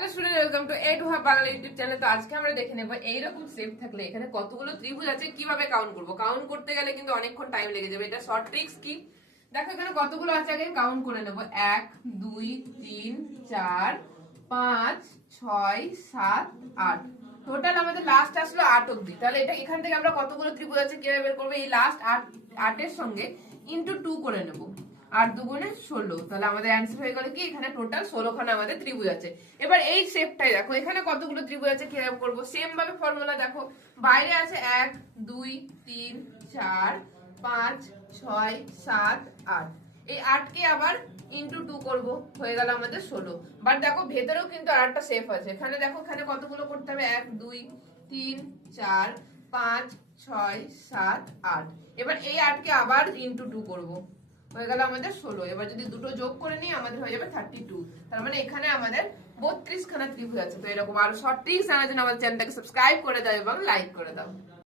Welcome to A to hub Bangla YouTube channel. তো আজকে আমরা দেখে নেব এইরকম শেপ থাকলে এখানে কতগুলো ত্রিভুজ আছে কিভাবে কাউন্ট করব। কাউন্ট করতে গেলে কিন্তু অনেকক্ষণ টাইম লেগে যাবে। এটা শর্ট ট্রিক্স কি, দেখো এখানে কতগুলো আছে আগে কাউন্ট করে নেব। 1 2 3 4 5 6 7 8, টোটাল আমাদের লাস্ট আসলো 8 অবধি। তাহলে এটা এখান থেকে আমরা কতগুলো ত্রিভুজ আছে কিভাবে বের করবো, এই লাস্ট 8 এর সঙ্গে ইনটু 2 করে নেব। 8 দুগুণে 16, তাহলে আমাদের অ্যান্সার হয়ে গেল কি এখানে টোটাল 16 খানা আমাদের ত্রিভুজ আছে। এবার এই শেপটাই দেখো এখানে কতগুলো ত্রিভুজ আছে কিভাবে করবো, সেম ভাবে ফর্মুলা দেখো। বাইরে আছে 1 2 3 4 5 6 7 8, এই 8 কে আবার ইনটু 2 করব, হয়ে গেল আমাদের 16। বাট দেখো ভেতরেও কিন্তু আরেকটা শেপ আছে। এখানে দেখো এখানে কতগুলো করতে হবে, 1 2 3 4 5 6 7 8। এবার এই 8 কে আবার ইনটু 2 করব, হয়ে গেল আমাদের 16। এবার যদি দুটো যোগ করে নিই আমাদের হয়ে যাবে 32। তার মানে এখানে আমাদের 32 খানা ত্রিভুজ আছে। তো এরকম আরো শর্ট ট্রিক্স জানার জন্য আমাদের চ্যানেলটাকে সাবস্ক্রাইব করে দাও এবং লাইক করে দাও।